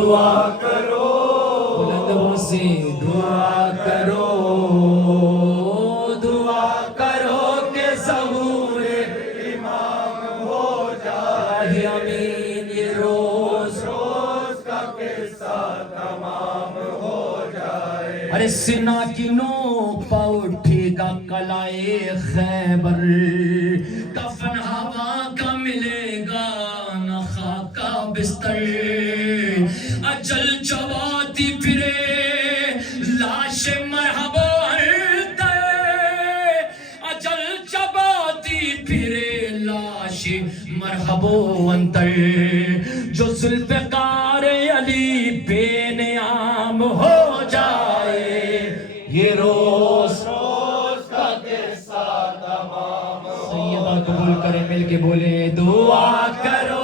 دعا کرو بلند سے دعا کرو کہ ظہور امام ہو جائے امین یہ روز کا قصہ تمام ہو جائے ارے سنا کی نوک پا اٹھے گا قلعے خیبر کفن ہوا کا ملے گا نہ خاکہ بستر اجل چباتی پھرے لاش مرحبا اجل چباتی پھرے لاش مرحبا انتر جو ذوالفقار علی بے نیام ہو جائے یہ روز کا قصہ تمام سیدہ قبول کریں مل کے بولے دعا کرو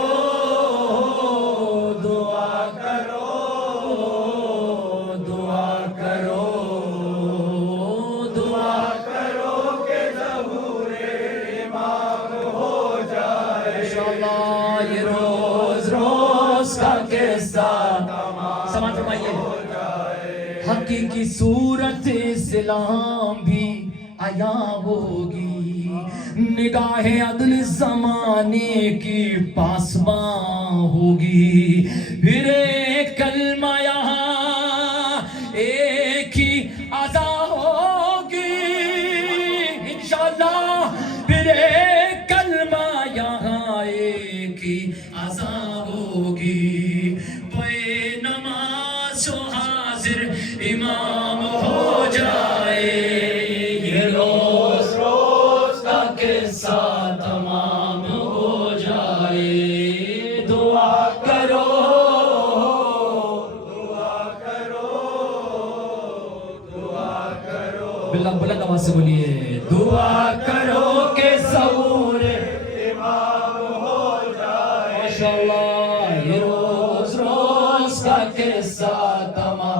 سمجھ فرمائیے حقیقی صورت اسلام بھی آیا ہوگی نگاہ عدل زمانے کی پاسباں ہوگی پھر ایک کلمہ یہاں ایک ہی ادا ہوگی انشاءاللہ پھر ایک کلمہ یہاں ایک ہی ادا ہوگی امام ہو جائے یہ روز کا قصہ تمام ہو جائے دعا کرو بلند آواز سے بولیے دعا کرو کہ ظہور امام ہو جائے ماشاءاللہ یہ روز کا قصہ تمام